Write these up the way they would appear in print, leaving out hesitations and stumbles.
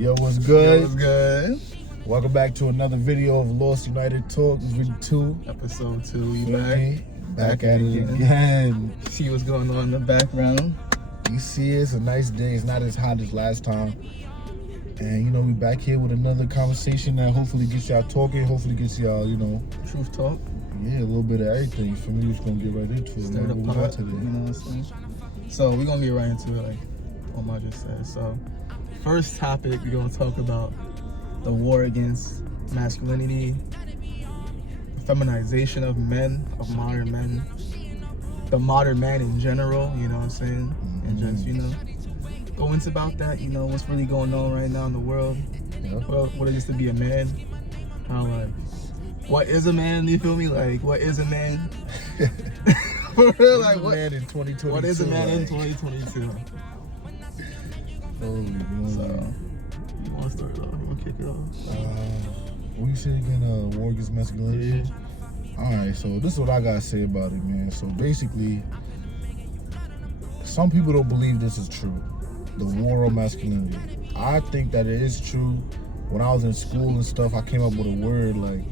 Yo, what's good? Yo, what's good? Welcome back to another video of Lost United Talk, video 2. Episode 2, we back at it again. See what's going on in the background. You see, it's a nice day. It's not as hot as last time. And, you know, we back here with another conversation that hopefully gets y'all talking, hopefully gets y'all, you know. Truth talk. Yeah, a little bit of everything. For me, we're just going to get right into it. Stir the What we pot, got today? you know what I'm saying? So, we're going to get right into it, like Omar just said. So, first topic, we're going to talk about the war against masculinity, feminization of men, of modern men, the modern man in general, you know what I'm saying? And just, you know, go into about that, you know, what's really going on right now in the world. Yeah. What it is to be a man. How, like, what is a man? You feel me? Like, what is a man? For real, like, what? Man in 2022. What is a man in 2022? Holy moly. So, you want to start it off? You want to kick it off? What you say again? War against masculinity? Yeah. Alright, so this is what I gotta say about it, man. So basically, some people don't believe this is true. The war on masculinity. I think that it is true. When I was in school and stuff, I came up with a word like,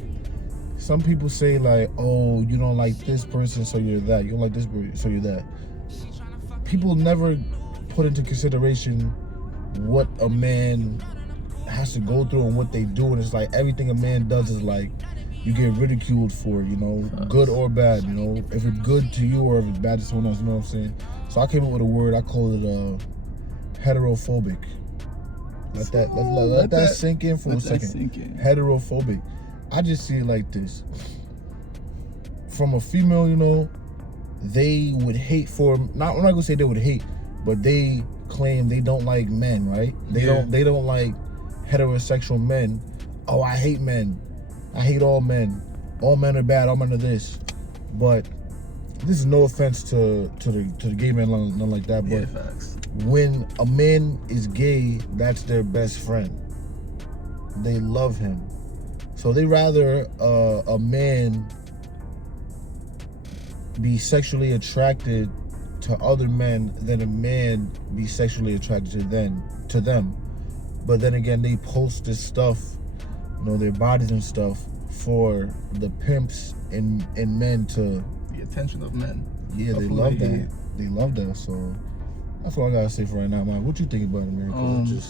some people say like, oh, you don't like this person, so you're that. You don't like this person, so you're that. People never put into consideration what a man has to go through and what they do. And it's like everything a man does is like, you get ridiculed for, you know, good or bad, you know, if it's good to you or if it's bad to someone else, you know what I'm saying? So I came up with a word, I call it heterophobic. Let that sink in for a second. Heterophobic. I just see it like this. From a female, you know, they would hate for, I'm not gonna say they would hate, but they claim they don't like men, right? They don't like heterosexual men. Oh, I hate men. I hate all men. All men are bad. All men are this. But this is no offense to the gay man, nothing like that. But facts. When a man is gay, that's their best friend. They love him. So they rather a man be sexually attracted to other men than a man be sexually attracted to them. But then again, they post this stuff, you know, their bodies and stuff for the pimps and men to The attention of men. Yeah, they love that. They love that. So that's what I gotta say for right now, man. What you think about it, man?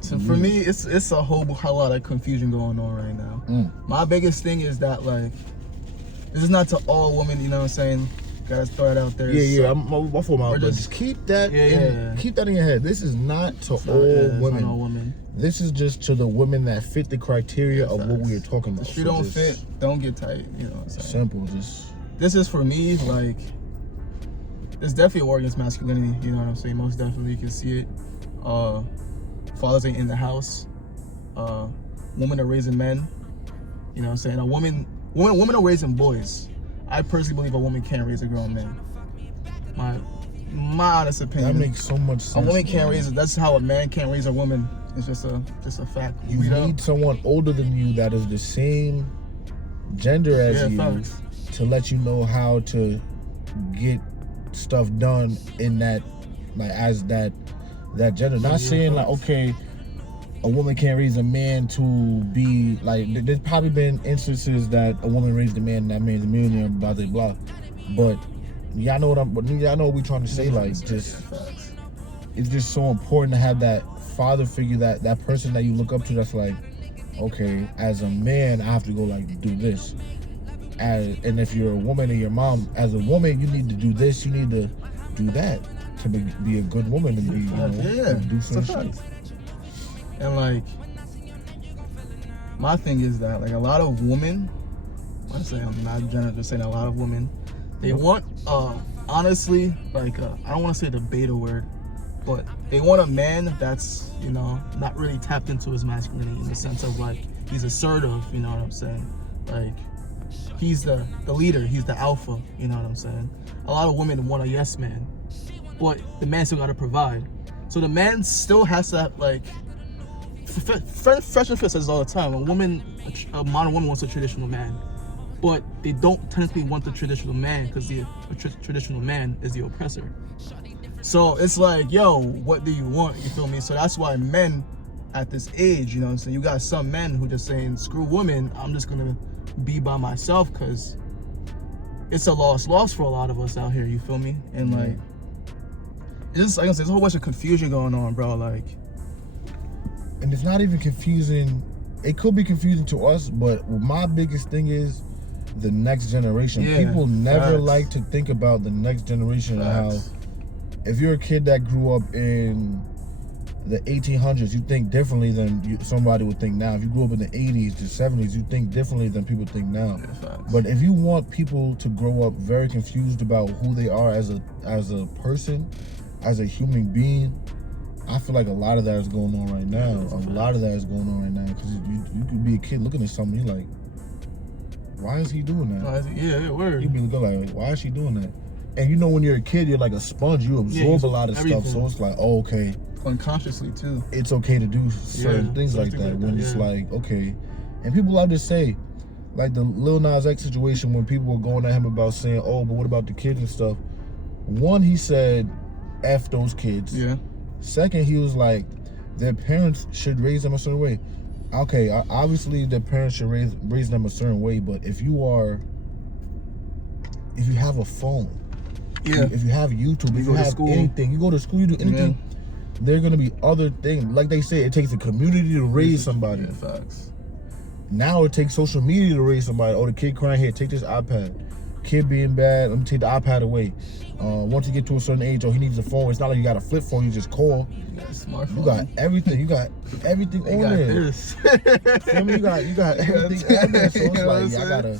So for me, it's a whole lot of confusion going on right now. My biggest thing is that, like, this is not to all women, you know what I'm saying? Gotta throw it out there. My fault, just keep that keep that in your head. This is not to all women. Not all women. This is just to the women that fit the criteria of what we are talking about. If you don't fit, don't get tight, you know what I'm saying? Simple, This is for me, like, there's definitely a war against masculinity, you know what I'm saying? Most definitely, you can see it. Fathers ain't in the house. Women are raising men, you know what I'm saying? Women are raising boys. I personally believe a woman can't raise a grown man. My honest opinion. That makes so much sense. A woman can't raise it. That's how a man can't raise a woman. It's just a fact. You need someone older than you that is the same gender as you to let you know how to get stuff done in that, like, as that gender. Not saying like, okay, a woman can't raise a man to be like, there's probably been instances that a woman raised a man and that man's a millionaire, blah blah blah. But y'all know what we're trying to say. Like, just it's just so important to have that father figure, that person that you look up to, that's like, okay, as a man I have to go like do this. And if you're a woman and your mom, as a woman, you need to do this, you need to do that to be a good woman and be, you know, do some shit. And like, my thing is that, like, a lot of women, I'm not generally just saying, a lot of women, they want, honestly, like, I don't want to say the beta word, but they want a man that's, you know, not really tapped into his masculinity, in the sense of, like, he's assertive, you know what I'm saying? Like, he's the leader, he's the alpha, you know what I'm saying? A lot of women want a yes man, but the man still got to provide. So the man still has to have, like, Fresh and Fit says all the time, a modern woman wants a traditional man, but they don't technically want the traditional man because the traditional man is the oppressor. So it's like, yo, what do you want? You feel me? So that's why men at this age, you know what I'm saying? You got some men who just saying, screw women, I'm just gonna be by myself, because it's a loss for a lot of us out here, you feel me? And like, it's just, like I said, there's a whole bunch of confusion going on, bro, like. And it's not even confusing. It could be confusing to us, but my biggest thing is the next generation. Yeah, People never facts. like to think about the next generation and how, Facts. if you're a kid that grew up in the 1800s, you think differently than somebody would think now. If you grew up in the 80s, the 70s, you think differently than people think now. Yeah, facts. But if you want people to grow up very confused about who they are as a person, as a human being, I feel like a lot of that is going on right now. A lot of that is going on right now, because you could be a kid looking at something, you're like, why is he doing that? Yeah, word. You be looking like, why is she doing that? And you know, when you're a kid, you're like a sponge. You absorb a lot of stuff, so it's like, oh, okay. Unconsciously too. It's okay to do certain things like that. When it's like, okay. And people love to say, like the Lil Nas X situation, when people were going at him about saying, oh, but what about the kids and stuff? One, he said, F those kids. Yeah. Second, he was like, their parents should raise them a certain way. Okay, obviously their parents should raise them a certain way, but if you have a phone, if you have YouTube, if you have anything, you go to school, you do anything, there are going to be other things. Like they say, it takes a community to raise somebody. Yeah, facts. Now it takes social media to raise somebody. Oh, the kid crying, here, take this iPad. Kid being bad, let me take the iPad away. Once you get to a certain age, he needs a phone. It's not like you got a flip phone, you just call. You got a smartphone. You got everything. You got everything on there. This. Feel me? You got everything on there. So it's like, yeah,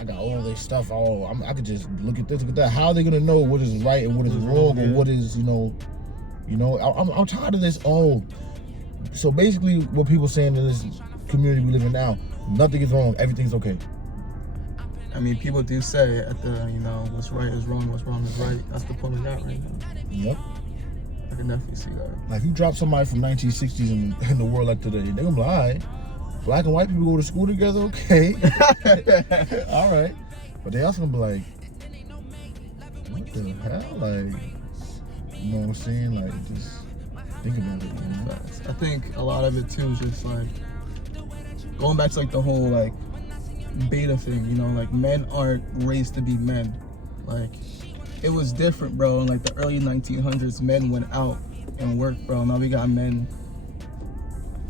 I got all this stuff. I could just look at this, look at that. How are they gonna know what is right and what is wrong, or what is, I'm tired of this. Oh, so basically, what people saying in this community we live in now, nothing is wrong, everything's okay. I mean, people do say at the, what's right is wrong, what's wrong is right. That's the point of that right now. Yep. I can definitely see that. Like, if you drop somebody from 1960s in the world like today, they're gonna be like, all right, black and white people go to school together, okay. All right. But they also gonna be like, what the hell? Like, you know what I'm saying? Like, just think about it. I think a lot of it too is just like, going back to like the whole like beta thing, like men aren't raised to be men. Like, it was different, bro. In like the early 1900s, men went out and worked, bro. Now we got men,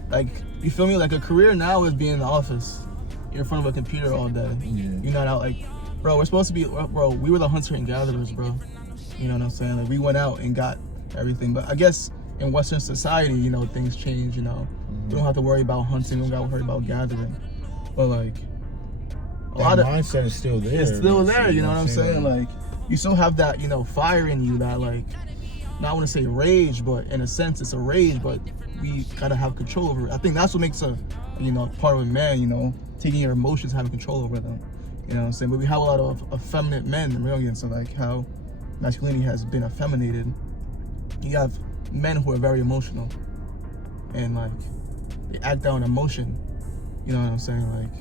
like, you feel me? Like, a career now is being in the office. You're in front of a computer all day. Yeah. You're not out, like, bro, we're supposed to be, bro, we were the hunter and gatherers, bro. You know what I'm saying? Like, we went out and got everything. But I guess in Western society, things change, We don't have to worry about hunting. We don't got to worry about gathering. But, like, a lot of mindset is still there. It's still there, you know what I'm saying? Like, you still have that, fire in you, that, like, not want to say rage, but in a sense it's a rage, but we gotta have control over it. I think that's what makes a, part of a man, taking your emotions, having control over them. You know what I'm saying? But we have a lot of effeminate men, and we're gonna get into like how masculinity has been effeminated. You have men who are very emotional, and like, they act out on emotion. You know what I'm saying? Like,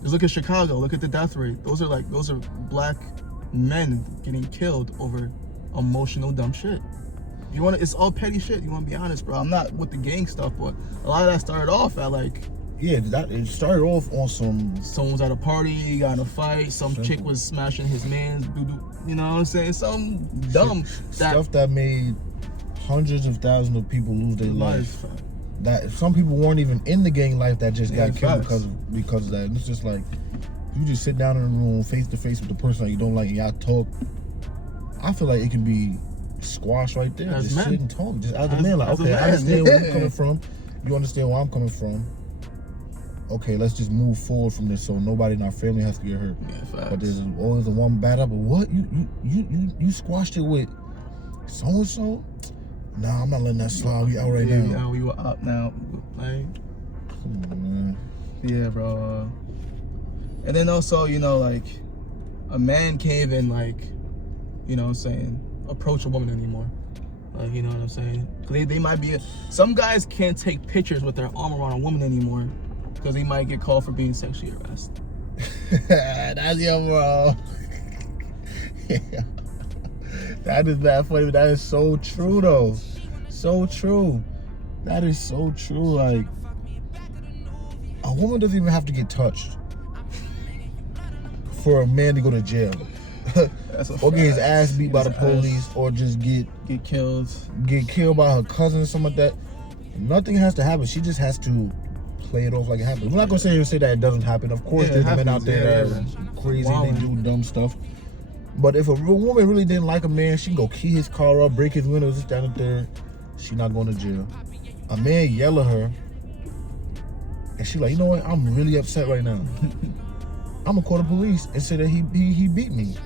just look at Chicago, look at the death rate. Those are black men getting killed over emotional dumb shit. It's all petty shit. You want to be honest, bro? I'm not with the gang stuff, but a lot of that started off at like, it started off on someone was at a party, got in a fight, some chick was smashing his man's, you know what I'm saying? Some dumb stuff that made hundreds of thousands of people lose their life. That some people weren't even in the gang life that just got killed because of that. And it's just like, you just sit down in a room face to face with the person that you don't like and y'all talk. I feel like it can be squashed right there. Just sit and talk. Just as a man, like, okay, I understand where you're coming from. You understand where I'm coming from. Okay, let's just move forward from this so nobody in our family has to get hurt. Yeah, but there's always the one bad apple. What? You squashed it with so and so? Nah, I'm not letting that slide. We out right now. Yeah, we were up now. Like, come on, man. Yeah, bro. And then also, like, a man can't even, like, approach a woman anymore. Like, you know what I'm saying? Cause they might be, some guys can't take pictures with their arm around a woman anymore because they might get called for being sexually harassed. That's your bro. Yeah. That is not funny, but that is so true though. So true. That is so true. Like, a woman doesn't even have to get touched for a man to go to jail. Or get his ass beat by the police, or just get killed by her cousin or something like that. Nothing has to happen. She just has to play it off like it happens. We're not gonna say that it doesn't happen. Of course, there's men out there that are crazy and they do dumb stuff. But if a woman really didn't like a man, she can go key his car up, break his windows, this, that, and third. She not going to jail. A man yell at her, and she like, you know what? I'm really upset right now. I'm gonna call the police and say that he beat me.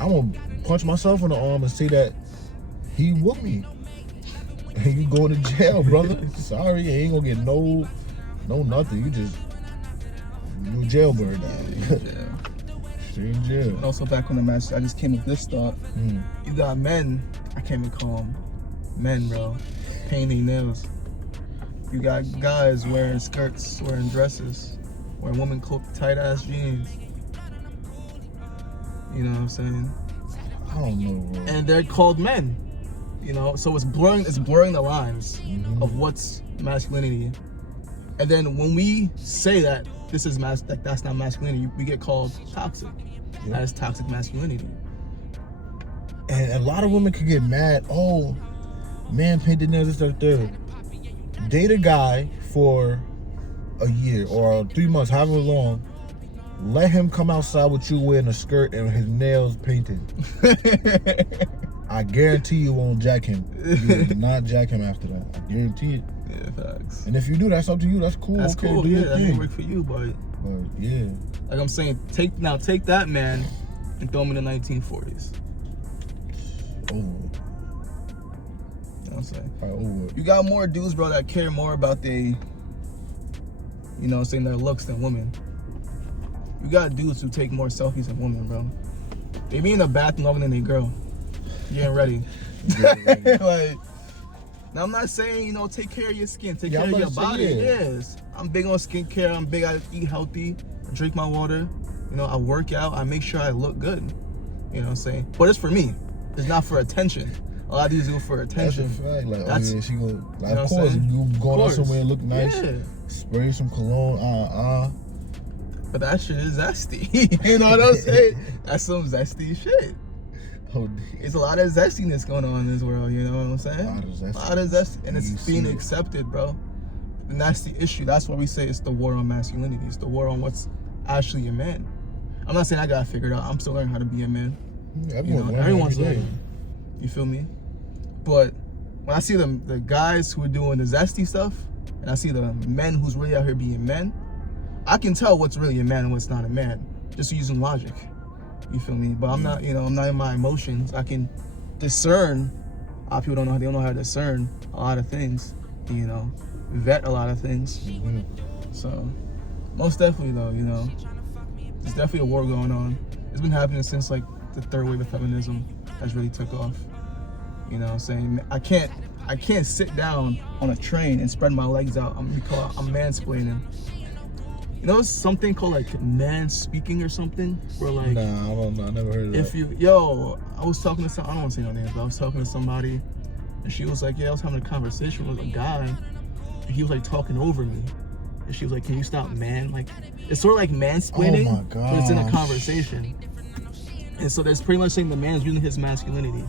I'm gonna punch myself in the arm and say that he whooped me. And you going to jail, brother. Sorry, you ain't gonna get no nothing. You a jailbird now. Straight in jail. And also back on the match, I just came with this thought. You got men, I can't even call them men, bro, painting nails. You got guys wearing skirts, wearing dresses, wearing women tight ass jeans. You know what I'm saying? I don't know, bro. And they're called men. You know, so it's blurring the lines of what's masculinity. And then when we say that this is that's not masculinity, we get called toxic. Yep. That is toxic masculinity. And a lot of women can get mad. Oh, man painted nails, this, that, third. Date a guy for a year or 3 months, however long. Let him come outside with you wearing a skirt and his nails painted. I guarantee you won't jack him. You will not jack him after that. I guarantee it. Yeah, facts. And if you do, that's up to you. That's cool. That's okay, cool. Do your That thing. may work for you, but yeah. Like I'm saying, take that man and throw him in the 1940s. Over. You know what I'm saying? Over. You got more dudes, bro, that care more about their looks than women. You got dudes who take more selfies than women, bro. They be in the bathroom longer than they girl. You ain't ready. Like, now I'm not saying, take care of your skin, take care of your body. Yes. I'm big on skincare. I'm big. I eat healthy, drink my water. I work out. I make sure I look good. You know what I'm saying? But it's for me. It's not for attention. A lot of these do it for attention. That's a fact. Like, she go. Like, of course, you going out somewhere and look nice. Yeah. Spray some cologne. But that shit is zesty. You know what I'm saying? That's some zesty shit. Oh, it's a lot of zestiness going on in this world, you know what I'm saying? A lot of zesty. And it's being accepted, bro. And that's the issue. That's why we say it's the war on masculinity. It's the war on what's actually a man. I'm not saying I got it figured out. I'm still learning how to be a man. Everyone's learning. You feel me? But when I see the guys who are doing the zesty stuff, and I see the men who's really out here being men, I can tell what's really a man and what's not a man, just using logic. You feel me? But I'm not, I'm not in my emotions. I can discern. A lot of people don't know how to discern a lot of things. Vet a lot of things. So, most definitely though, there's definitely a war going on. It's been happening since like the third wave of feminism has really took off. You know what I'm saying? I can't sit down on a train and spread my legs out. I'm mansplaining. It's something called like man speaking or something, where like, nah, I don't know. I never heard of that. I was talking to some, I don't want to say no names, but I was talking to somebody, and she was like, I was having a conversation with a guy, and he was like talking over me, and she was like, can you stop, man? Like, it's sort of like mansplaining, oh my God, but it's in a conversation. And so that's pretty much saying the man is using his masculinity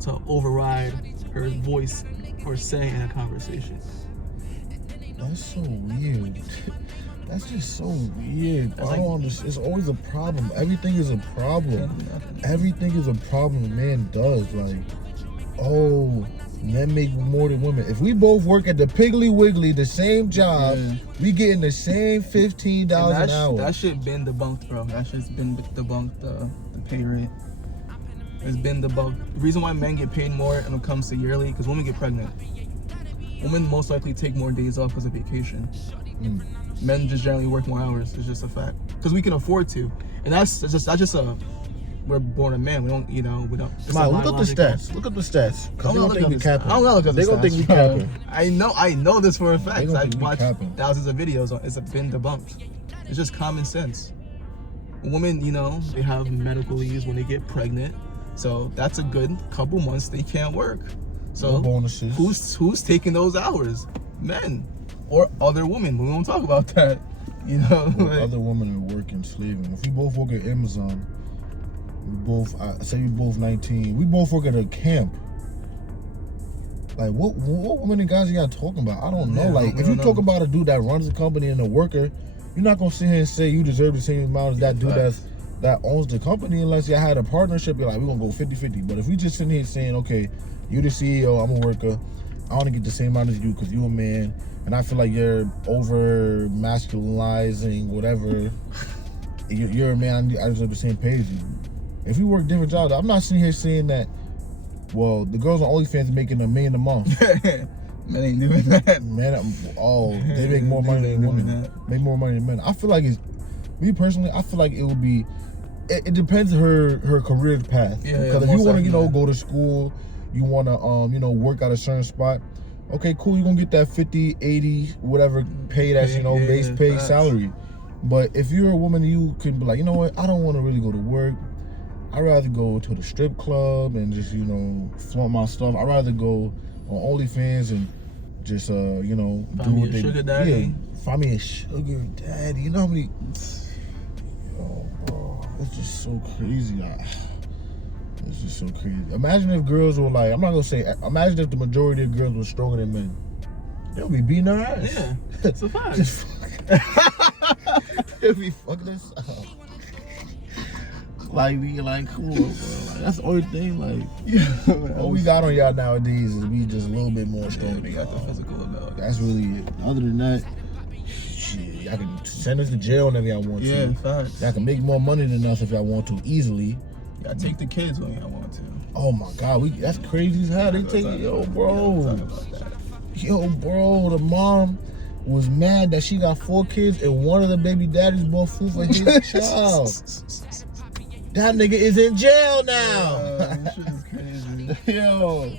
to override her voice or say in a conversation. That's so weird. That's just so weird. I don't understand. It's always a problem. Everything is a problem. Everything is a problem a man does. Like, men make more than women. If we both work at the Piggly Wiggly, the same job, we getting the same $15 an hour. That shit been debunked, bro. That shit's been debunked, the pay rate. It's been debunked. The reason why men get paid more when it comes to yearly, because women get pregnant. Women most likely take more days off because of vacation. Men just generally work more hours. It's just a fact. Because we can afford to. And that's just we're born a man. We don't. Look up the stats. Look up the stats. I don't think we capping. I don't gotta look up the stats. They gonna think we capping. I know this for a fact. I've watched thousands of videos. It's been debunked. It's just common sense. Women, they have medical leaves when they get pregnant. So that's a good couple months they can't work. So no bonuses. Who's taking those hours? men or other women. We won't talk about that. You know, Well, like, other women are working slaving. If we both work at Amazon, say we both 19, we both work at a camp. Like, what women and guys you got talking about? I don't know. Yeah, Like, if you talk about a dude that runs a company and a worker, you're not gonna sit here and say you deserve the same amount as that dude that owns the company unless you had a partnership. You're like, we're gonna go 50-50. But if we just sitting here saying, okay, you the CEO, I'm a worker, I want to get the same amount as you because you a man, and I feel like you're over masculinizing whatever. You're a man, I deserve the same pay as you. If we work different jobs, I'm not sitting here saying that, well, the girls on OnlyFans are making $1 million a month. Men ain't doing that. Man, they make more money than women. Make more money than men. I feel like me personally, I feel like it would be, it depends her career path. Because if you want to, go to school, you want to, work at a certain spot, okay, cool, you're going to get that 50, 80, whatever pay that's, base pay salary. But if you're a woman, you can be like, you know what, I don't want to really go to work. I'd rather go to the strip club and just, flaunt my stuff. I'd rather go on OnlyFans and just, do what they do. Sugar daddy. Yeah, find me a sugar daddy. You know how many... Oh, bro. It's just so crazy. It's just so crazy. Imagine if girls were like... I'm not going to say... Imagine if the majority of girls were stronger than men. They'll be beating their ass. Yeah, it's a fact. They'll be fucking us up. Like, we come on, bro. Like, that's the only thing, what we got on y'all nowadays is we just a little bit more strong. We got the physical ability. That's really it. Other than that, shit, y'all can send us to jail whenever y'all want to. Yeah, facts. Y'all can make more money than us if y'all want to, easily. Y'all take the kids when y'all want to. Oh my God, that's crazy as hell. They take it, yo, bro. Yo, bro, the mom was mad that she got 4 kids and one of the baby daddies bought food for his child. That nigga is in jail now. This shit is crazy. Yo.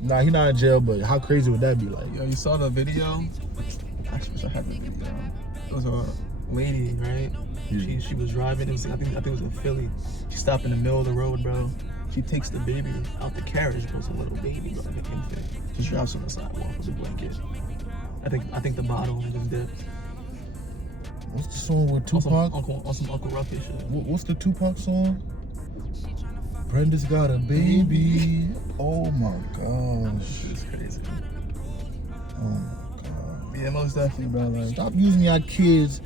Nah, he not in jail, but how crazy would that be? Like, yo, you saw the video? I actually wish I had the video. It was a lady, right? Yeah. She was driving. It was, I think it was in Philly. She stopped in the middle of the road, bro. She takes the baby out the carriage, bro. It's a little baby, bro, like an infant. Just drops on the sidewalk with a blanket. I think the bottle just dipped. What's the song with Tupac? On some Uncle Ruckus shit. What's the Tupac song? Brenda's got a baby. Oh my gosh. It's crazy. Oh my God. Yeah, most definitely, bro. Like, stop using y'all kids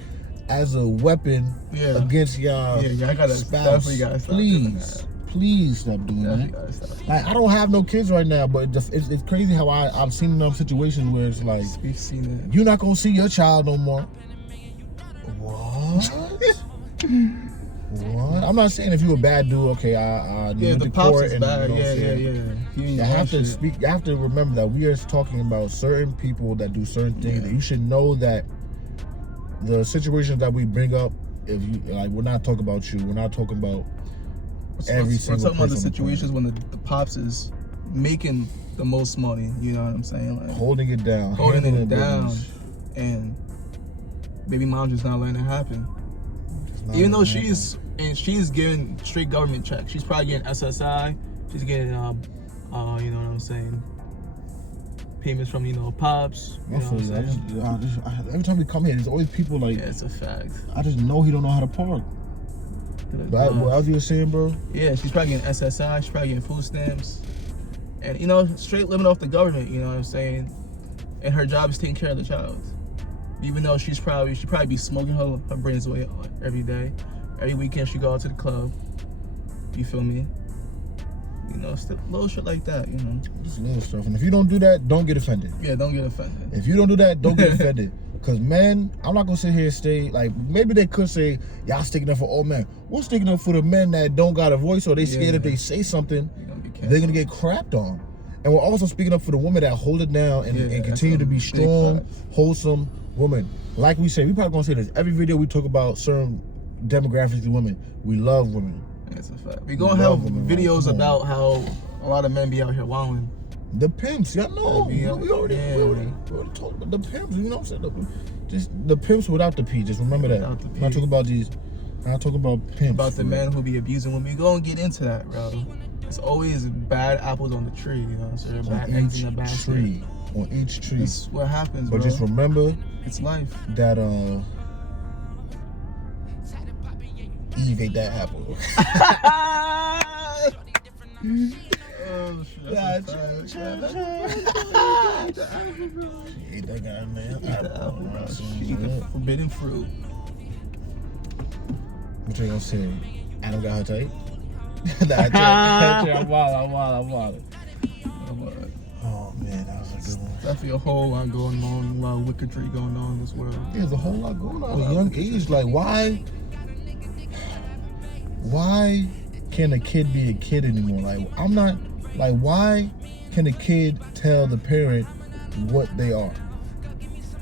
as a weapon against y'all spouse. Please stop doing that. Like, I don't have no kids right now, but it's crazy how I've seen enough situations where it's like, we've seen it. You're not gonna see your child no more. What? What? I'm not saying if you a bad dude, okay, the pops is bad. You have to speak. You have to remember that we are talking about certain people that do certain things. That you should know that the situations that we bring up, if you like, we're not talking about you. We're not talking about every single. We're talking about the situations when the pops is making the most money. You know what I'm saying? Like holding it down, and baby mom just not letting it happen. Even though she's getting straight government checks, she's probably getting SSI. She's getting you know what I'm saying, payments from pops. You know what I'm saying? Every time we come here, there's always people like. Yeah, it's a fact. I just know he don't know how to park. But what else you were saying, bro? Yeah, she's probably getting SSI. She's probably getting food stamps, and straight living off the government. You know what I'm saying? And her job is taking care of the child. Even though she'd probably be smoking her brains away every day. Every weekend she go out to the club. You feel me? Little shit like that, Just little stuff. And if you don't do that, don't get offended. Yeah, don't get offended. If you don't do that, don't get offended. Because men, I'm not going to sit here and say, like, maybe they could say, y'all sticking up for all men. We're sticking up for the men that don't got a voice or they scared if they say something, they're going to get crapped on. And we're also speaking up for the women that hold it down and continue to be strong, wholesome women. Like we say, we probably gonna say this every video we talk about certain demographics of women. We love women. That's a fact. We're gonna have videos about how a lot of men be out here wilding. The pimps, y'all know. We already talked about the pimps. You know what I'm saying? Just the pimps without the P. Just remember that. I'm not talking about these. I'm not talking about pimps. About the men who be abusing women. We gonna get into that, bro. It's always bad apples on the tree, you know what I'm saying? Bad eggs in the basket. on each tree. That's what happens, But bro. just remember It's life. that Eve ate that apple. Oh, shit. She ate that goddamn apple. She eat the forbidden fruit. What you gonna say? Adam got her tight? I'm wild. Oh man, that was a good one. Definitely a whole lot going on, a lot of wickedry going on in this world. There's a whole lot going on at a young age. Like, why can a kid be a kid anymore? Like, I'm not, like, why can a kid tell the parent what they are?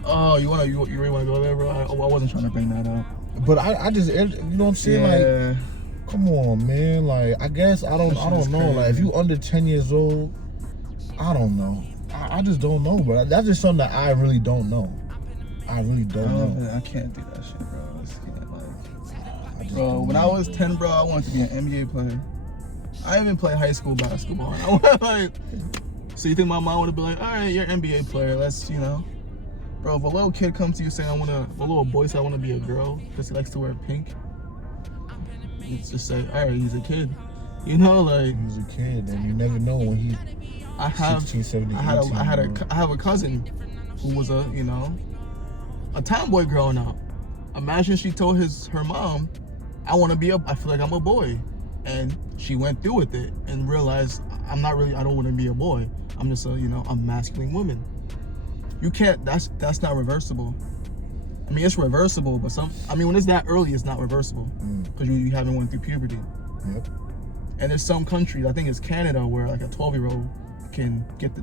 Oh, you really wanna go there, bro? I wasn't trying to bring that up. But I just, you know what I'm saying? Yeah. Like, come on, man. Like, I guess I don't know. Crazy. Like, if you under 10 years old, I don't know. I just don't know, bro. That's just something that I really don't know. I really don't know. Man, I can't do that shit, bro. I just can't, like, just bro, don't when know, I was 10, bro, I wanted to be an NBA player. I even played high school basketball. I was like, so you think my mom would have been like, all right, you're an NBA player. Let's, you know. Bro, if a little kid comes to you saying, a little boy says I want to be a girl because he likes to wear pink, it's just say, all right, he's a kid. You know, like. He's a kid, and you never know when he's 16, 17, 18. I have a cousin who was a tomboy growing up. Imagine she told her mom, I feel like I'm a boy. And she went through with it and realized I don't want to be a boy. I'm just a masculine woman. You can't, that's not reversible. I mean, it's reversible, but when it's that early, it's not reversible. Because you haven't went through puberty. Yep. And there's some countries, I think it's Canada, where like a 12-year-old can get the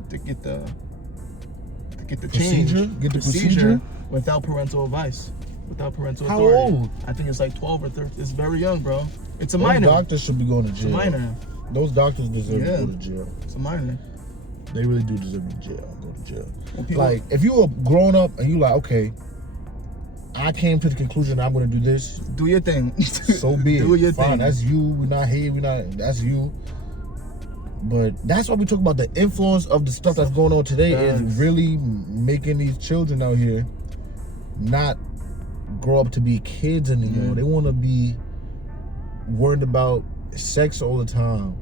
procedure without parental advice, without parental authority. How old? I think it's like 12 or 13. It's very young, bro. It's a Those minor. doctors should be going to jail. It's a minor. Those doctors deserve to go to jail. It's a minor. They really do deserve to go to jail. Well, like, if you were grown up and you like, okay, I came to the conclusion that I'm going to do this. Do your thing. So be it. Do your Fine, thing. that's you. We're not here. That's you. But that's why we talk about the influence of the stuff that's going on today is really making these children out here not grow up to be kids anymore. They want to be worried about sex all the time.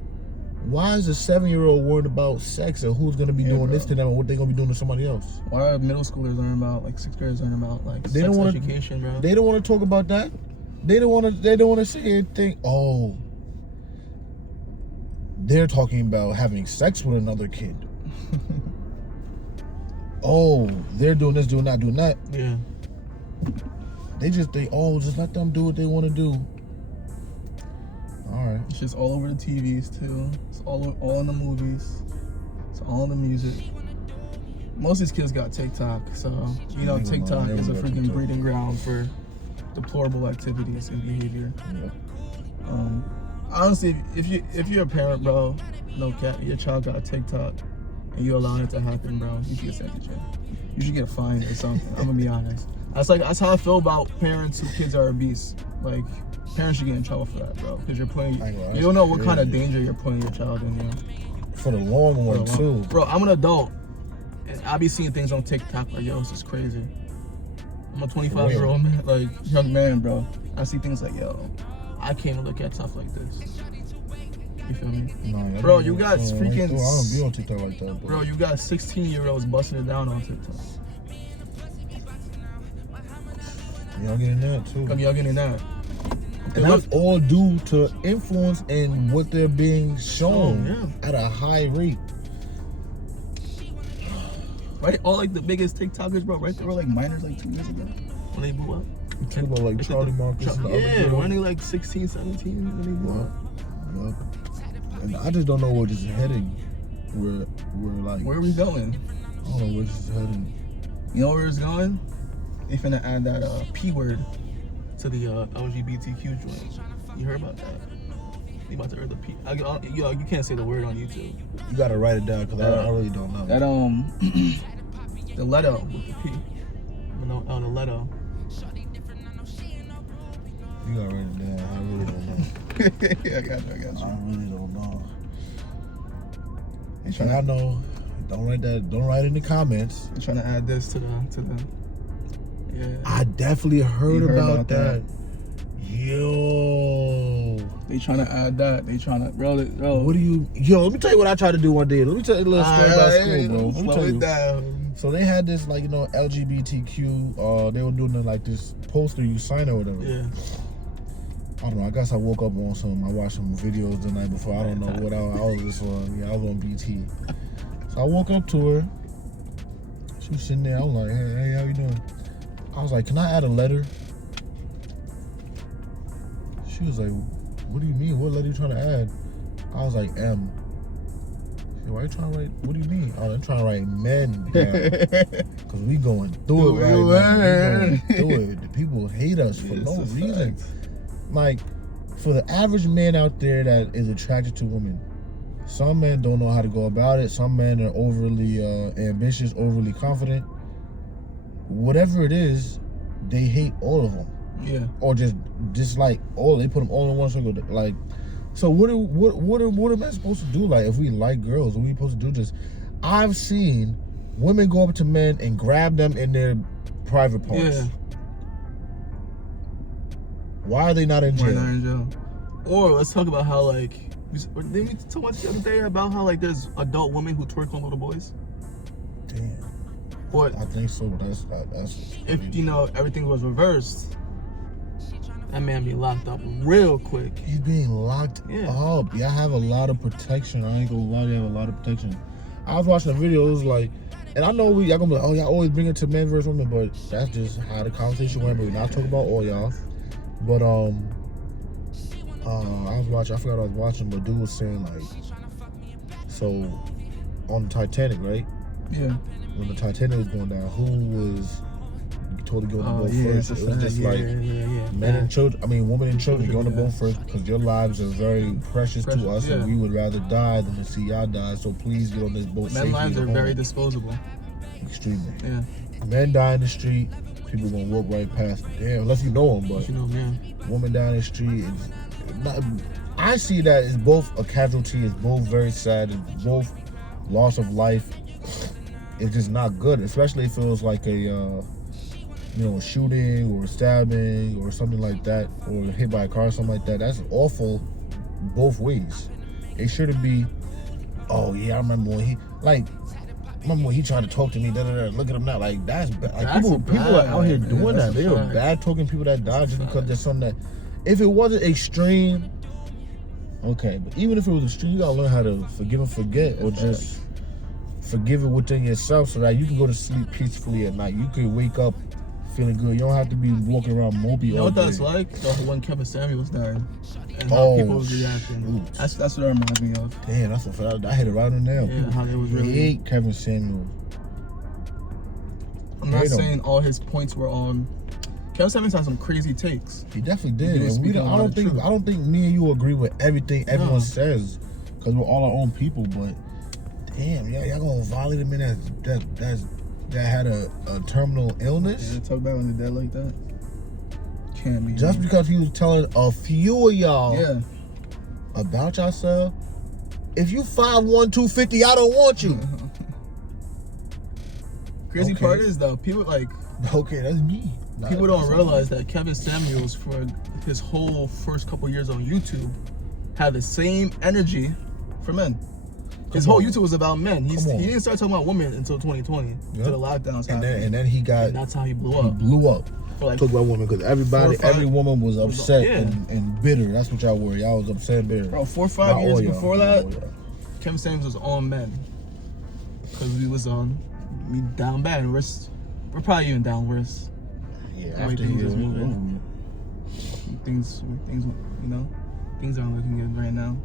Why is a 7-year-old worried about sex and who's going to be doing this to them and what they're going to be doing to somebody else? Why are middle schoolers learning about, like 6th graders learning about like they sex don't education, bro? They don't want to talk about that. They don't want to sit here and think, oh, they're talking about having sex with another kid. Oh, they're doing this, doing that, doing that. Yeah. Just let them do what they want to do. All right. It's just all over the TVs too. It's all in the movies. It's all in the music. Most of these kids got TikTok, so TikTok is a freaking breeding ground for deplorable activities and behavior. Yeah. Honestly, if you're a parent, bro, no cap, your child got TikTok and you allow it to happen, bro, you should get sent to jail. You should get fined or something. I'm gonna be honest. That's how I feel about parents whose kids are obese. Like, parents should get in trouble for that, bro, because you don't know what kind of danger you're putting your child in. For the long one too. Bro, I'm an adult, and I be seeing things on TikTok like, yo, this is crazy. I'm a 25-year-old man, like young man, bro. I see things like, yo, I can't even look at stuff like this. You feel me? No, bro, you got freaking. I don't be on TikTok like that. Bro, you got 16-year-olds busting it down on TikTok. Y'all getting that too. Y'all getting that. And that's all due to influence and what they're being shown at a high rate. Right? All like the biggest TikTokers, bro, right? They were like minors like 2 years ago when they blew up. You talking about like Charlie Marcus and the other girl? When they like 16, 17 when they blew up. Yep. And I just don't know where this is heading. Where are we going? I don't know where this is heading. You know where it's going? They finna add that P word to the LGBTQ joint. You heard about that? You about to hear the P? You can't say the word on YouTube. You gotta write it down because I really don't know. That the letter with the P. On the letter. You gotta write it down. I really don't know. Yeah, I got you. I really don't know. And I know Don't write that. Don't write in the comments. They're trying to add this to the. Yeah. I definitely heard about that. Yo. They trying to add that. They trying to bro. What do you? Yo, let me tell you what I tried to do one day. Let me tell you a little story about school, bro. Let me Slow tell it you. down. So they had this like LGBTQ. They were doing like this poster you sign or whatever. Yeah. I don't know. I guess I woke up on some. I watched some videos the night before. I don't know what I was just on. Yeah, I was on BT. So I woke up to her. She was sitting there. I was like, hey, how you doing? I was like, can I add a letter? She was like, what do you mean? What letter you trying to add? I was like, M. She said, why you trying to write? What do you mean? I'm trying to write men down. Because we going through it right now. We going through it. The people hate us for no reason. Like, for the average man out there that is attracted to women, some men don't know how to go about it. Some men are overly ambitious, overly confident. Whatever it is, they hate all of them. Yeah. Or just dislike all. They put them all in one circle. Like, so what are men supposed to do? Like, if we like girls, what are we supposed to do? Just, I've seen women go up to men and grab them in their private parts. Yeah. Why are they not in jail? Why not in jail? Or let's talk about how like didn't we talk about the other day about how like there's adult women who twerk on little boys? Damn. But I think so. That's if everything was reversed, that man be locked up real quick. He's being locked up. Y'all have a lot of protection. I ain't gonna lie, you have a lot of protection. I was watching a video, it was like, and I know y'all gonna be like, oh, y'all always bring it to men versus women, but that's just how the conversation went. But we're not talking about all y'all. But I was watching. I forgot what I was watching, but dude was saying like, so on the Titanic, right? Yeah. When the Titanic was going down, who was told to go on the boat first? It was just like men and children. I mean, women and children go on the boat first because your lives are very precious to us, and we would rather die than to see y'all die. So please get on this boat safely. Men lives are very disposable. Extremely. Yeah. Men die in the street. People gonna walk right past them. Damn, unless you know them, but woman die in the street. It's not, I see that as both a casualty. It's both very sad. It's both loss of life. It's just not good, especially if it was like a a shooting or a stabbing or something like that, or hit by a car or something like that. That's awful both ways. It shouldn't be, oh yeah, I remember when he tried to talk to me, look at him now. Like, that's bad. Like, people are out here doing that. They are bad talking people that died just because there's something that, if it wasn't extreme, okay, but even if it was extreme, you gotta learn how to forgive and forget, or just forgive it within yourself so that you can go to sleep peacefully at night. You can wake up feeling good. You don't have to be walking around mopey all day. You know what that's like? When Kevin Samuels died. And how people was reacting. That's what it reminds me of. Damn, that's I hit it right on there. Yeah, how they was really hate Kevin Samuels. I'm not saying all his points were on. Kevin Samuels had some crazy takes. He definitely did. I don't think me and you agree with everything everyone says, because we're all our own people. But damn, y'all gonna violate a man that had a terminal illness? Yeah, talk about when they're dead like that. Can't be. Just because he was telling a few of y'all about yourself. If you 5'1", 250, I don't want you. Crazy part is though, people like. Okay, that's me. People don't realize that Kevin Samuels, for his whole first couple years on YouTube, had the same energy for men. His whole YouTube was about men. He didn't start talking about women until 2020. Yep. To the lockdowns happened. And then he got. And that's how he blew up. He blew up. For like, talk about women, because every woman was upset and bitter. That's what y'all were. Y'all was upset and bitter. Bro, 4 or 5 years before that, Kevin Samuels was on men. Because we was on, we down bad. We're probably even down worse. Yeah, after he was moving. Things aren't looking good right now.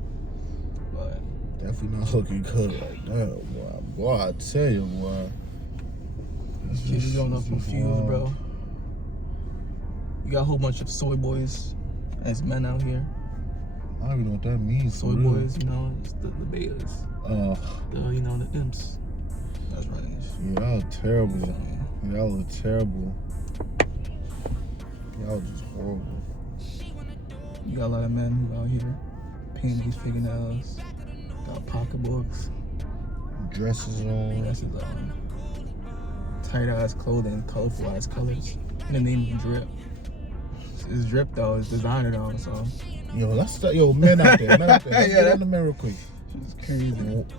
But definitely not looking good like that, boy. Boy, I tell you, boy. Kids are going up confused, bro. You got a whole bunch of soy boys as men out here. I don't even know what that means. Soy boys, it's the betas. The imps. That's right. Yeah, y'all terrible. Y'all look terrible. Y'all just horrible. You got a lot of men who out here painting these fingernails, got pocketbooks. dresses on. This is tight ass clothing, colorful ass colors. And the name is drip. It's drip though. It's designer though. So Yo, men out there. Let's get on the men real quick. it's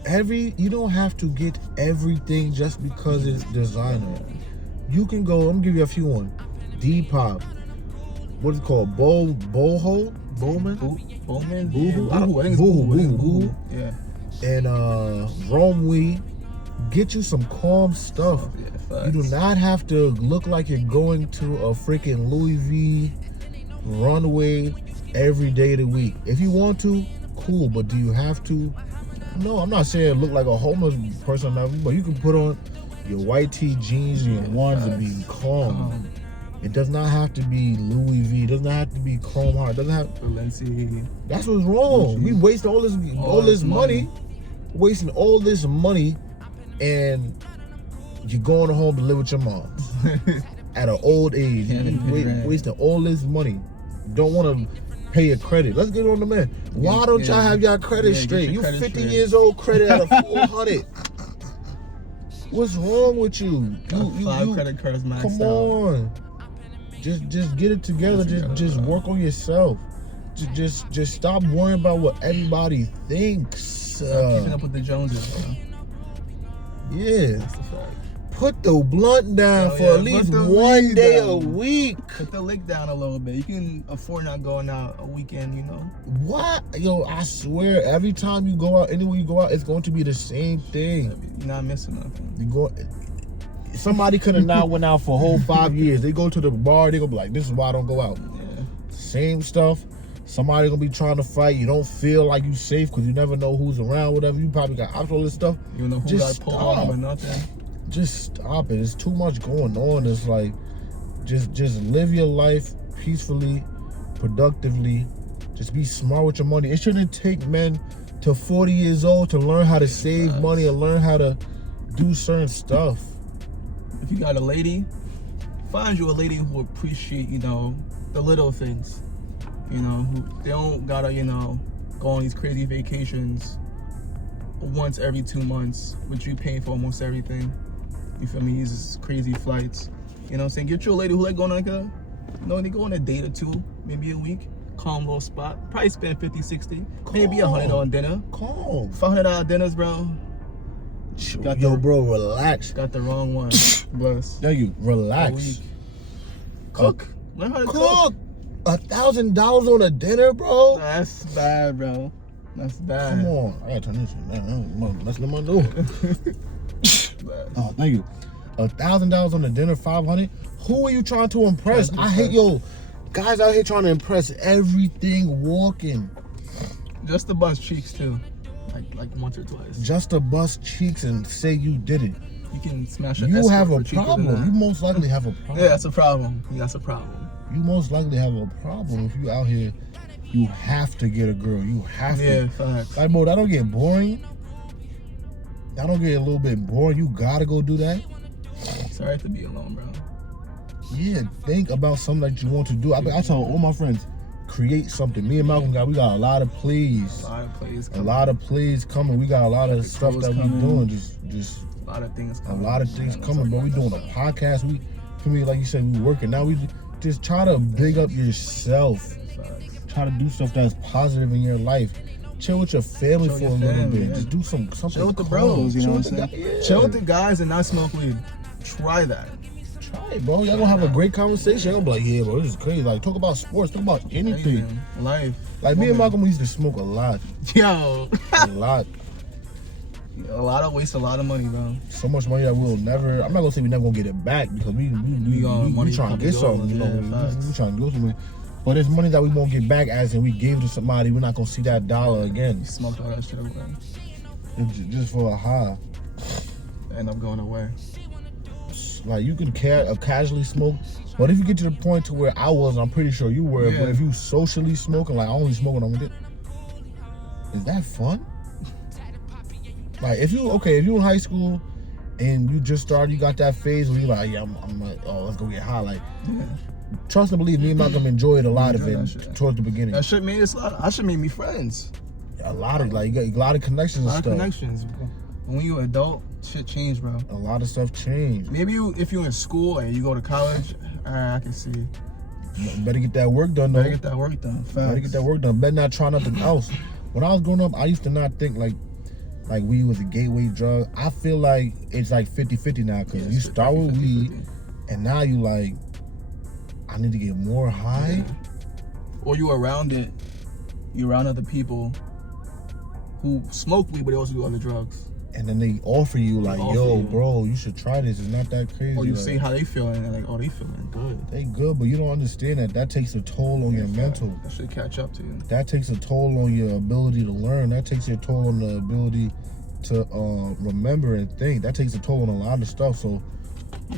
crazy. You don't have to get everything just because it's designer. You can go. I'm gonna give you a few one. Depop. What is it called? Bowman. Bowman? Boohoo. I think it's Boohoo. Yeah. And Rome Weed. Get you some calm stuff. Yeah, You do not have to look like you're going to a freaking Louis V runway every day of the week. If you want to, cool. But do you have to? No, I'm not saying look like a homeless person, but you can put on your white tee jeans and your ones and be calm. It does not have to be Louis V. It doesn't have to be Chrome Heart. It doesn't have. Valencia. That's what's wrong. We waste all this money, wasting all this money, and you're going home to live with your mom at an old age. You wasting all this money. Don't want to pay your credit. Let's get on the man. Why don't y'all have y'all credit straight? You 50 years old, credit at a 400. What's wrong with you? Five credit cards maxed Come on. Just get it together. Just work on yourself. Just stop worrying about what everybody thinks. Keeping up with the Joneses, bro. Yeah. That's a fact. Put the blunt down for at least one day a week. Put the lick down a little bit. You can afford not going out a weekend, you know. What? Yo, I swear, every time you go out, anywhere you go out, it's going to be the same thing. You're not missing nothing. You go. Somebody could have not went out for a whole 5 years. They go to the bar, they gonna be like, this is why I don't go out. Yeah. Same stuff. Somebody gonna be trying to fight. You don't feel like you safe because you never know who's around, whatever. You probably got all this stuff. You know who got pulled on or nothing. Just stop it. It's too much going on. It's like, just live your life peacefully, productively. Just be smart with your money. It shouldn't take men to 40 years old to learn how to save money and learn how to do certain stuff. If you got a lady, find you a lady who appreciate, you know, the little things. You know, who they don't gotta, you know, go on these crazy vacations once every 2 months, which you paying for almost everything. You feel me? These crazy flights. You know what I'm saying? Get you a lady who like going like a, you know, they go on a date or two, maybe a week. Calm little spot. Probably spend 50, 60, maybe $100 on dinner. Calm. $500 dinners, bro. Bro, relax. Got the wrong one. Bless. Yo, you relax. Cook. Learn how to cook. $1,000 on a dinner, bro? That's bad, bro. That's bad. Come on. I gotta turn this shit down. Let's let my door. Oh, thank you. $1,000 on a dinner, $500. Who are you trying to impress? I hate guys out here trying to impress everything walking. Just to bust cheeks too, like once or twice. Just to bust cheeks and say you did it. You can smash. You have a problem. You most likely have a problem. Yeah, that's a problem. That's a problem. You most likely have a problem if you out here. You have to get a girl. You have to. Yeah, facts. Like, bro, that don't get boring. That don't get a little bit boring. You gotta go do that. It's alright to be alone, bro. Yeah, think about something that you want to do. I tell all my friends, create something. Me and Malcolm we got a lot of plays. A lot of plays coming. We got a lot of stuff that we doing. Just a lot of things coming. A lot of things coming, bro. We doing a podcast. For me, like you said, we working. Now we just try to big up yourself. Try to do stuff that's positive in your life. Chill with your family for a little bit. Yeah. Just do something. Chill with the bros, you know what I'm saying? Yeah. Chill with the guys and not smoke weed. Try that. Try it, bro. Y'all gonna have a great conversation. Y'all gonna be like, yeah, bro, this is crazy. Like, talk about sports. Talk about anything. Life. Like, me and Malcolm, we used to smoke a lot. Yo. A lot. Waste a lot of money, bro. So much money that we'll never. I'm not gonna say we never gonna get it back because we trying to get something. You know, we trying to go somewhere. But it's money that we won't get back, as in we gave it to somebody. We're not gonna see that dollar again. You smoked all that shit away. Just for a high. End up going away. Like, you can casually smoke, but if you get to the point to where I was, I'm pretty sure you were. Yeah. But if you socially smoking, like I only smoke when I'm with it, is that fun? Like, if you in high school and you just started, you got that phase where you're like, yeah, I'm like, oh, let's go get high. Like, trust and believe, me and Malcolm enjoyed a lot of it towards the beginning. That shit made me friends. A lot of, like, you got a lot of connections and stuff. Connections, bro. when you adult, shit changed, bro. A lot of stuff changed. Maybe if you're in school and you go to college, I can see. Better get that work done, though. Better get that work done. Facts. Better get that work done. Better not try nothing else. When I was growing up, I used to not think like weed was a gateway drug. I feel like it's like 50-50 now, because you start with weed, and now you like, I need to get more high. Yeah. Or you around it. You around other people who smoke weed, but they also do other drugs. And then they offer you like, yo, bro, you should try this. It's not that crazy. Or you like, see how they feeling, and they're like, oh, they feeling good. They good, but you don't understand that takes a toll on your mental. That should catch up to you. That takes a toll on your ability to learn. That takes a toll on the ability to remember and think. That takes a toll on a lot of stuff. So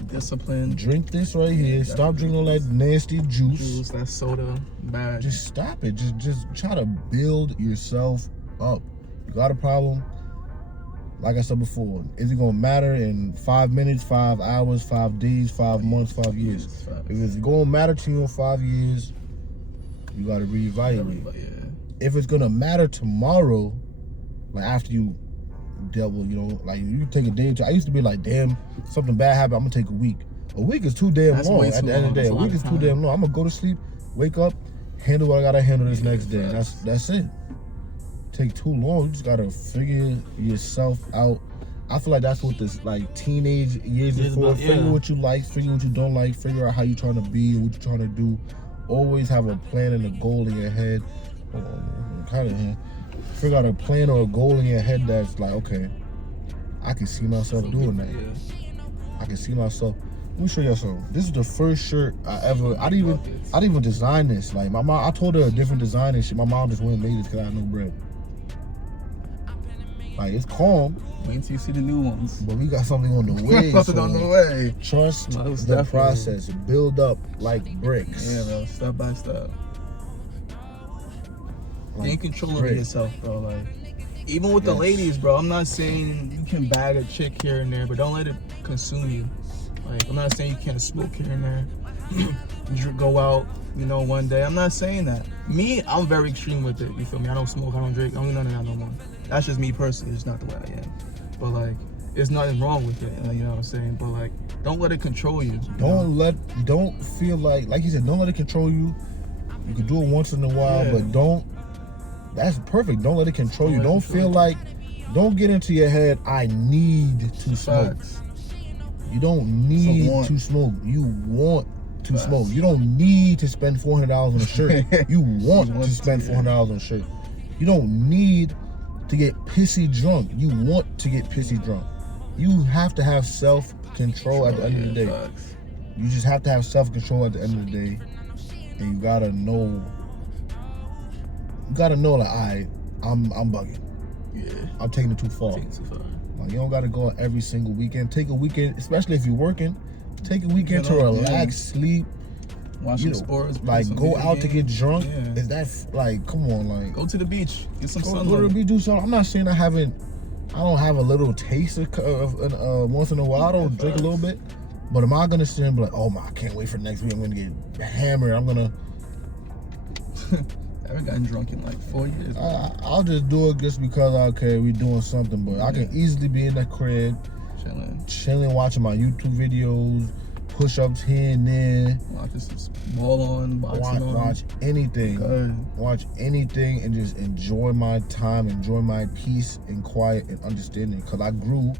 discipline. Drink this right here. Stop drinking all that nasty juice. That soda, bad. Just stop it. Just try to build yourself up. You got a problem? Like I said before, is it gonna matter in 5 minutes, 5 hours, 5 days, 5 months, 5 years? If it's gonna matter to you in 5 years, you gotta reevaluate. If it's gonna matter tomorrow, like after you dealt with, like you take a day or two. I used to be like, damn, something bad happened, I'm gonna take a week. A week is too damn long. At the end of the day, a week is too damn long. I'm gonna go to sleep, wake up, handle what I gotta handle this next day. That's it. Take too long. You just gotta figure yourself out. I feel like that's what this like teenage years is for. Figure what you like, figure what you don't like, figure out how you're trying to be, what you're trying to do. Always have a plan and a goal in your head. Figure out a plan or a goal in your head that's like, okay, I can see myself doing that. I can see myself. Let me show you something. This is the first shirt I didn't even design this. Like my mom, I told her a different design and shit. My mom just went and made this because I had no bread. Like, it's calm. Wait until you see the new ones. But we got something on the way. Something on the way. Trust the process. Build up like bricks. Yeah, bro. Step by step. Like, in control of yourself, bro. Like, even with the ladies, bro. I'm not saying you can bag a chick here and there, but don't let it consume you. Like, I'm not saying you can't smoke here and there. Go out, one day. I'm not saying that. Me, I'm very extreme with it. You feel me? I don't smoke. I don't drink. I don't do none of that no more. That's just me personally. It's not the way I am. But like, there's nothing wrong with it. You know what I'm saying? But like, don't let it control you. Don't feel like you said, don't let it control you. You can do it once in a while, but don't. That's perfect. Don't let it control you. Don't feel like. Don't get into your head. I need to smoke. You don't need to smoke. You want to smoke. You don't need to spend $400 on a shirt. You want to spend $400 on a shirt. You don't need to get pissy drunk. You want to get pissy drunk. You have to have self-control at the end of the day. You just have to have self-control at the end of the day. And you gotta know. Like, alright, I'm bugging. Yeah. I'm taking it too far. Like, you don't gotta go every single weekend. Take a weekend, especially if you're working. Take a weekend to relax, sleep. Watch some sports. Like, go out to get drunk. Is that like, come on, like, go to the beach, get some sunlight. Go to the beach, do something. I'm not saying I don't have a little taste of once in a while. I don't drink a little bit, but am I gonna sit and be like, oh my, I can't wait for next week. I'm gonna get hammered. I'm gonna. I haven't gotten drunk in like 4 years. I'll just do it just because we doing something. But I can easily be in the crib, chilling, watching my YouTube videos. Push-ups here and there. Watch some ball on, watch anything. Watch anything and just enjoy my time, enjoy my peace and quiet and understanding. Because I grew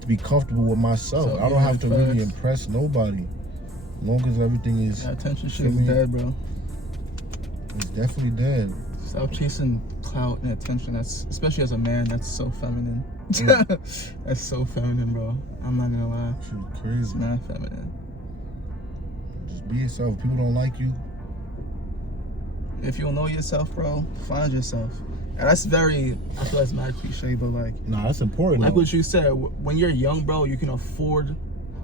to be comfortable with myself. So, I don't have to really impress nobody. As long as everything is... attention shit is dead, bro. It's definitely dead. Stop chasing clout and attention. That's, especially as a man, that's so feminine. That's so feminine, bro. I'm not gonna lie. Shit crazy. It's mad feminine. Be yourself. If people don't like you, if you don't know yourself, bro, find yourself. And that's very, I feel that's mad cliche, but like, nah, that's important. Like what you said, when you're young, bro, you can afford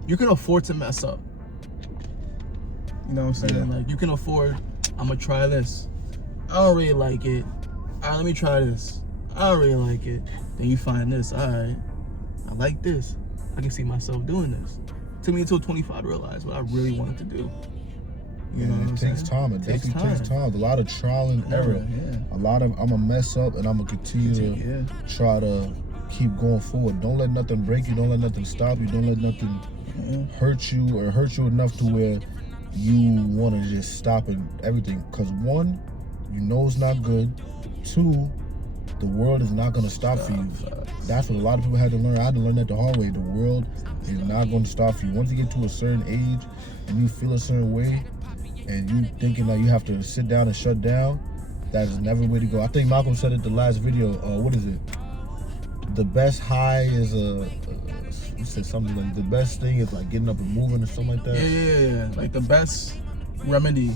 to mess up. You know what I'm saying? Like, you can afford, I'm gonna try this. I don't really like it. All right, let me try this. I don't really like it. Then you find this. All right, I like this. I can see myself doing this. It took me until 25 to realize what I really wanted to do. You know what I'm saying? It takes time. It definitely takes time. A lot of trial and error. A lot of, I'm going to mess up and I'm going to continue to try to keep going forward. Don't let nothing break you. Don't let nothing stop you. Don't let nothing hurt you or hurt you enough to where you want to just stop and everything. Because one, you know it's not good. Two, the world is not going to stop for you. That's what a lot of people had to learn. I had to learn that the hard way. The world is not going to stop for you. Once you get to a certain age and you feel a certain way and you thinking like you have to sit down and shut down, that is never the way to go. I think Malcolm said it the last video. What is it? The best high is he said something like the best thing is like getting up and moving or something like that. Yeah. Like the best remedy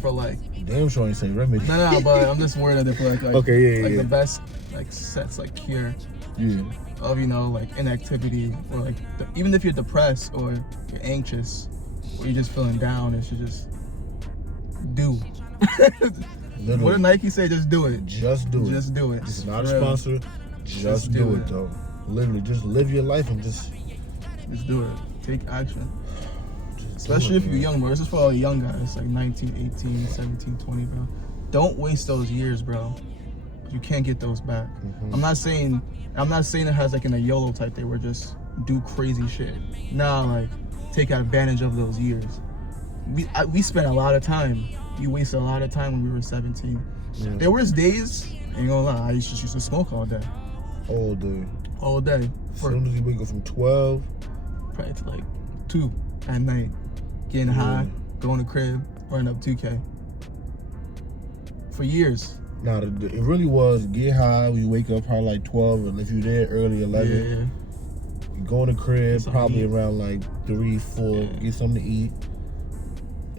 for like. Damn sure I ain't say remedy. No, but I'm just worried that they put like okay, the best like sets like cure. Yeah. Of like inactivity or like even if you're depressed or you're anxious or you're just feeling down, it should just do. Literally. What did Nike say? Just do it. Just do it. Just do it. This is not a sponsor. Just do it though. Literally, just live your life and just do it. Take action. Especially if you're young, bro. This is for all the young guys, like 19, 18, 17, 20, bro. Don't waste those years, bro. You can't get those back. Mm-hmm. I'm not saying it has like in a YOLO type thing where just do crazy shit. Nah, like take advantage of those years. We spent a lot of time. We wasted a lot of time when we were 17. Yeah. There was days, ain't gonna lie, I used to smoke all day. All day. As soon as you wake up from 12, probably to like 2 at night, getting high, going to crib, running up 2K. For years. Nah, it really was get high. You wake up probably like 12, and if you're there early, 11. Yeah. You go in the crib probably around like 3, 4, get something to eat,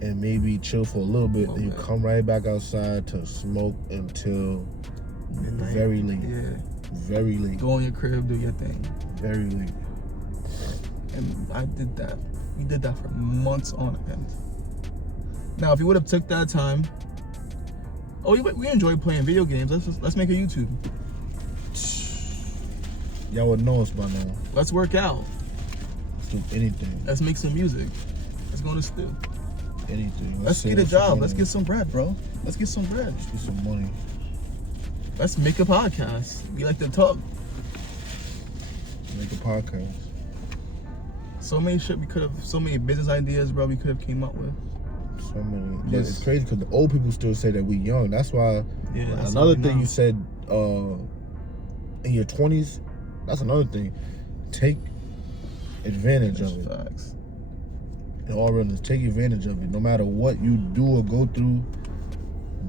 and maybe chill for a little bit. Then you come right back outside to smoke until midnight. Very late. Yeah. Very late. Go in your crib, do your thing. Very late. And I did that. We did that for months on end. Now, if you would have took that time, we enjoy playing video games. Let's make a YouTube. Y'all would know us by now. Let's work out. Let's do anything. Let's make some music. Let's go to stew. Anything. Let's get a job. Let's get some bread, bro. Let's get some bread. Let's get some money. Let's make a podcast. We like to talk. Make a podcast. So many shit so many business ideas, bro, we could have came up with. So many. But it's crazy because the old people still say that we young. That's why. Yeah. That's another thing you said in your 20s. That's another thing. Take advantage of it. Facts. In all realness, take advantage of it. No matter what you do or go through,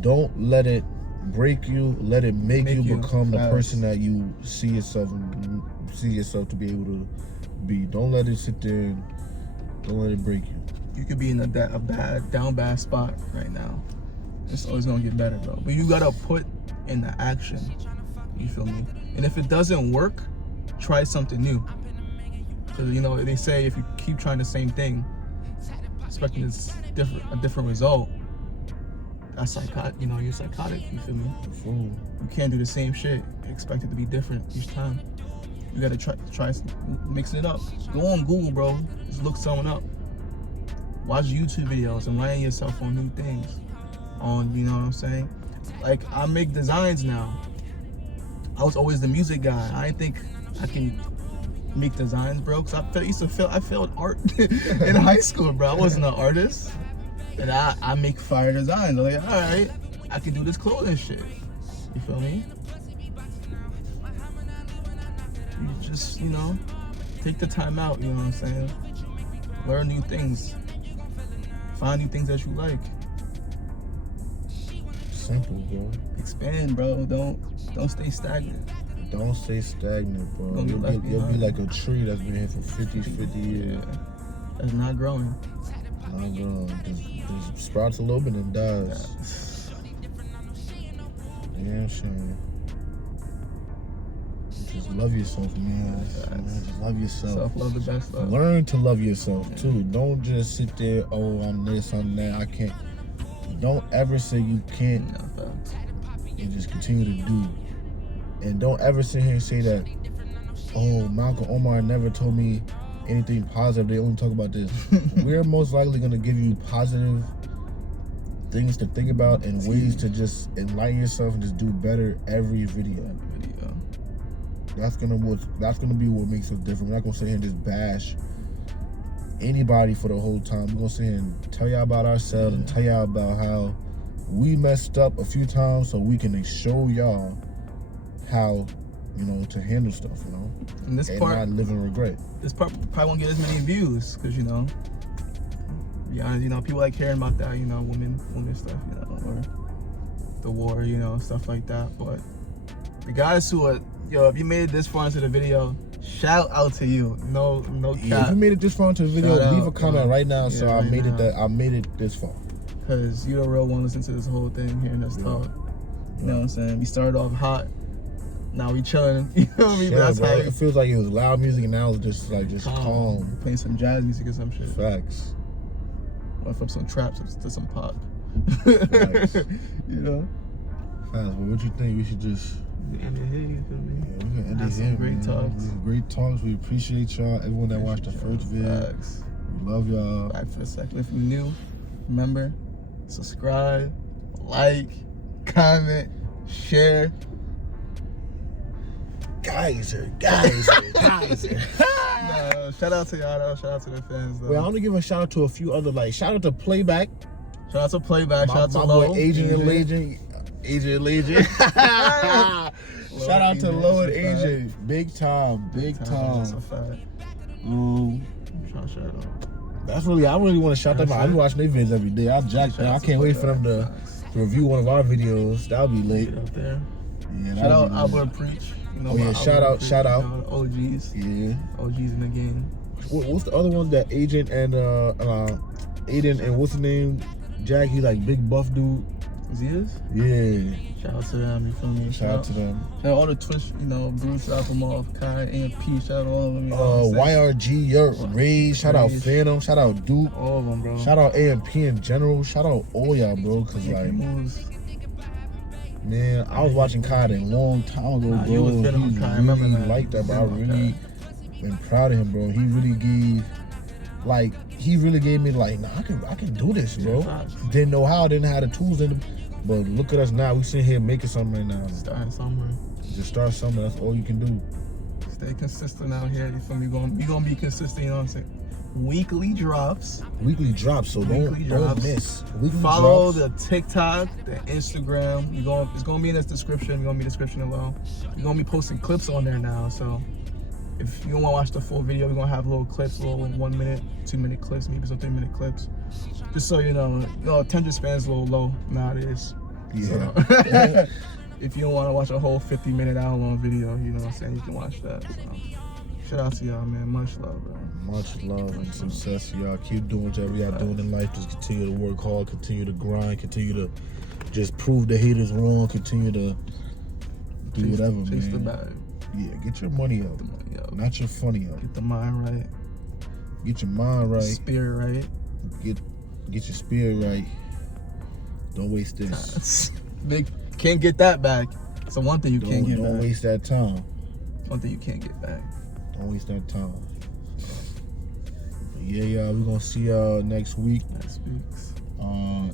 don't let it break you. Let it make you become the person that you see yourself to be able to be. Don't let it sit there and don't let it break you. You could be in a bad spot right now. It's always gonna get better, bro. But you gotta put in the action. You feel me? And if it doesn't work, try something new. Because they say if you keep trying the same thing, expecting a different result, that's psychotic. You're psychotic. You feel me? You can't do the same shit. Expect it to be different each time. You gotta try mixing it up. Go on Google, bro. Just look someone up. Watch YouTube videos, enlighten yourself on new things. You know what I'm saying? Like, I make designs now. I was always the music guy. I didn't think I can make designs, bro. Cause I failed art in high school, bro. I wasn't an artist. And I make fire designs. I'm like, all right, I can do this clothing shit. You feel me? You just, take the time out, you know what I'm saying? Learn new things. Find new things that you like. Simple, bro. Expand, bro. Don't stay stagnant. Don't stay stagnant, bro. You'll be like a tree that's been here for 50 years. Yeah. That's not growing. Not growing. Just sprouts a little bit and dies. Yeah, I'm saying. Just love yourself, man. Just love yourself. Self-love, the best love. Learn to love yourself, too. Don't just sit there, I'm this, I'm that, I can't. Don't ever say you can't and just continue to do. And don't ever sit here and say that, Malcolm Omar never told me anything positive. They only talk about this. We're most likely going to give you positive things to think about and ways to just enlighten yourself and just do better every video. That's gonna be what makes us different. We're not gonna sit here and just bash anybody for the whole time. We're gonna sit here and tell y'all about ourselves and tell y'all about how we messed up a few times, so we can show y'all how, you know, to handle stuff, you know, and this and part, not live in regret. This part probably won't get as many views because, you know, be honest, you know, people like hearing about that, you know, women stuff, you know, or the war, you know, stuff like that. But the guys who are, yo, if you made it this far into the video, shout out to you. No cap. Yeah, if you made it this far into the video, leave a comment right now. So I made it this far. Cause you're the real one listening to this whole thing, hearing us talk. You know what I'm saying? We started off hot. Now we chilling. You know what I mean? Yeah, That's bro, how it feels like it was loud music and now it's just calm. Playing some jazz music or some shit. Facts. Went from some trap to some pop. Nice. You know? Facts, but what you think? We should just end it here, you feel me? Yeah, we can end it Had some here, great man. talks. Great talks. We appreciate y'all. Everyone that watched the first video. Facts. We love y'all. Back for a second. If you're new, remember, subscribe, like, comment, share. Geyser. Nah, shout out to y'all though. Shout out to the fans though. Wait, I want to give a shout out to a few other, shout out to Playback. Shout out to Playback. Shout out to my Low. boy Agent and Legend. Shout out to Low and Agent. Big time. That's a fact. I'm trying to shout out. I really want to shout them out. I be watching their videos every day. I can't wait for them to review one of our videos. That'll be late. Get up there. Yeah, shout out Albert and Preach. You know, oh yeah, shout out. OGs. Yeah. OGs in the game. What's the other one that Agent and Aiden and what's his name? Jack, he like big buff dude. Is he is? Yeah. Shout out to them, you feel me? Shout out to them. Shout out all the Twitch, you know, Bruce, shout out to Marv, Kai, AMP, shout out all of them. You know YRG, Yurt, Rage, shout out Phantom, shout out Duke. All of them, bro. Shout out AMP in general. Shout out all y'all, bro. Cause man, I was watching Kai a long time ago, bro. He was good on Kai. I remember that. Liked that, bro. I really been proud of him, bro. He really gave me nah, I can do this, bro. Yeah, didn't know how, didn't have the tools but look at us now. We sitting here making something right now. Starting somewhere. Just start something. That's all you can do. Stay consistent out here. You feel me? We gonna be consistent. You know what I'm saying? Weekly drops. So don't miss. Weekly Follow drops. the TikTok, the Instagram. It's gonna be in the description. It's gonna be in the description below. We're gonna be posting clips on there now. So if you don't want to watch the full video, we're gonna have little clips, little 1 minute, 2 minute clips, maybe some 3 minute clips. Just so you know, attention span's a little low nowadays. Yeah. So, if you don't want to watch a whole 50-minute hour long video, you know what I'm saying, you can watch that. So shout out to y'all, man. Much love, bro. Much love and success to y'all. Keep doing whatever y'all doing in life. Just continue to work hard, continue to grind, continue to just prove the haters wrong, continue to do whatever, man. Chase the bag. Yeah, get your money up. Not your funny up. Get the mind right. Get your mind right. Spirit right. Get your spirit right. Don't waste this. Can't get that back. So one thing you can't get back. Don't waste that time. One thing you can't get back. Don't waste that time. Yeah, y'all. We're gonna see y'all next week. And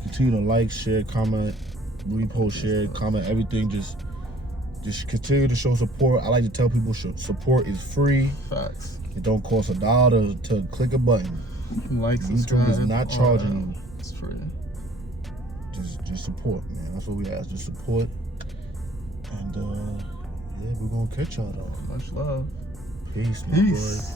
continue to like, share, comment, repost, share, comment, everything. Just continue to show support. I like to tell people support is free. Facts. It don't cost $1 to click a button. Like, subscribe. YouTube is not charging you. It's free. Just support, man. That's what we ask. Just support. And yeah, we're gonna catch y'all though. Much love. Peace, my boy. Peace.